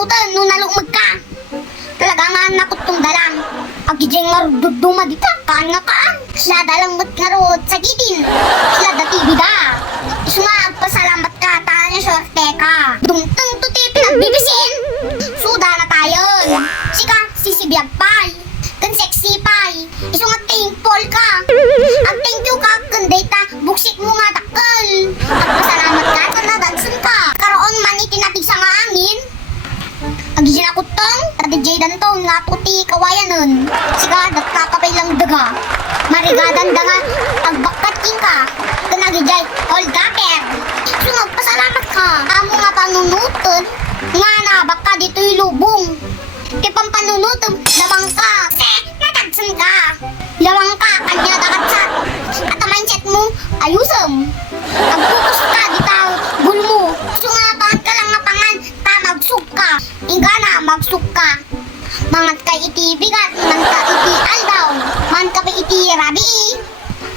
panunutan nung nalumag ka. Talaga nga nakot tong dalang. Agijay nga duduma dita, kaan nga kaan. Sila dalang matkarot sa gidin. Sila dati bida. Isu nga agpasalamat ka, tanya sorte ka. Dumtang tuti pinagbibisin. Suda na tayo. Sika, sisibiyag pay. Kan sexy pay. Isu nga thankful ka. Ang thank you ka, kan data, buksik mo nga takal. Agpasalamat ka, tanadagsan ka. Karoon man itinapig sa nga angin. Agijay na kutong, tadijay danton nga puti kawayanan. Sika, datkakapay lang daga. Marigadan da nga, agbakat ka. Kanagijay, all gaper. So magpasalamat ka. Amo nga panunutan, nga na baka dito'y lubong. Kaya pang panunutan, lawang ka. Natagsan ka. Lawang ka, kanya dakatsat. At ang mindset mo, ayusam. Agputos ka, ditaw, gulmo. So nga, pangat ka lang nga pangan, magsuk ka. Inga na, magsuk ka. Mangat ka iti bigat, man ka iti aldaw, man ka pa iti rabi.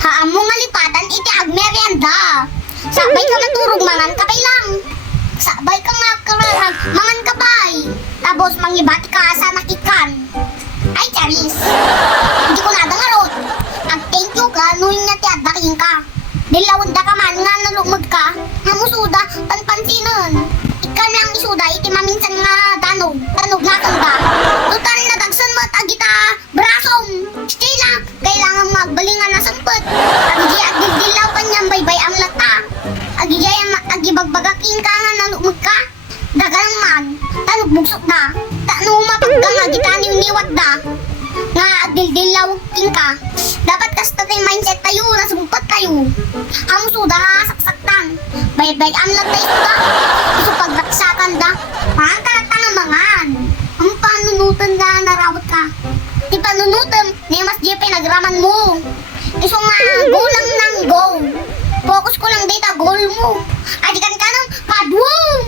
Haam mo nga lipatan iti agmerienda. Sabay ka maturog, mangan ka pa'y lang. Sabay ka nga kararag, mangan ka pa'y. Tapos mangibat ka sa nakikan. Ay, charis. Hindi ko nadangarot. Ang thank you ka, nuhin nga ti adaking ka. Dilawad da ka man nga nalumag ka. Namusuda, panpansinan. Ikaw lang isuda, iti maminsan nga danog nga kanda. Total na dagsan mo at agita brasom. Stay lang, kailangan magbalingan na sampot. Agijay agdidilaw kanyang baybay ang lata. Agijay agibagbagaking ka nga nalumag ka. Dagang man, tanog bugsok da. Tano mapagka nga agita niwat da. Nga agdidilaw king ka. Dapat kasta tayo mindset tayo, nasumpat tayo. Hamusuda nga saksaktan. Baybay ang lata isuda. Isu pagraksakan da. Parang kalatang mangan. Ang panunutan da narawat ka. Di panunutan, ni mas di pinagraman mo. Isu nga, go lang ng go. Focus ko lang data, goal mo. Adikan ka ng padwong.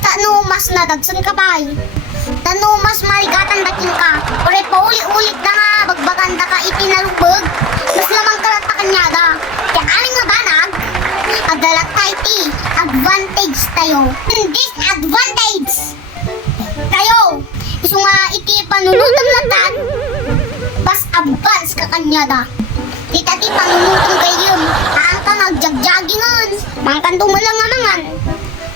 Tano mas nadagsan ka ba? Tano mas marigatan dating ka. Ore pa uli-ulit na nga, bagbagan da ka itinalubog. Mas lamang kalata kanya da. Kaya aling nga banag, adalat tayo ti, advantage tayo. Disadvantage tayo. Isu nga iti panunutan latan, pas advance ka kanya da. Tita ti panunutan kayo, ang ka nagjagjaggingan, mangkan dumalang nga mangan.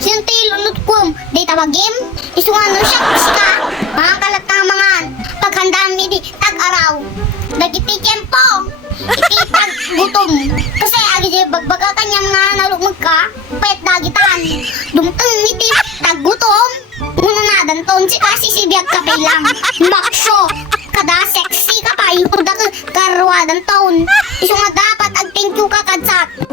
Sinti lunod ko, di tawagim, isu nga no siya ka, mga kalatang mangan, paghandaan mi di tag-araw, dagiti tiyempo, iti tag-gutom. Kasi agi bagbaga kanya mga nalumag ka, payat dagitan, dumtang iti tag-gutom. Muna na danton si kasi sibiyag ka pa lang, maksyo, kada sexy ka pa, ihuda ka karwa danton, isu nga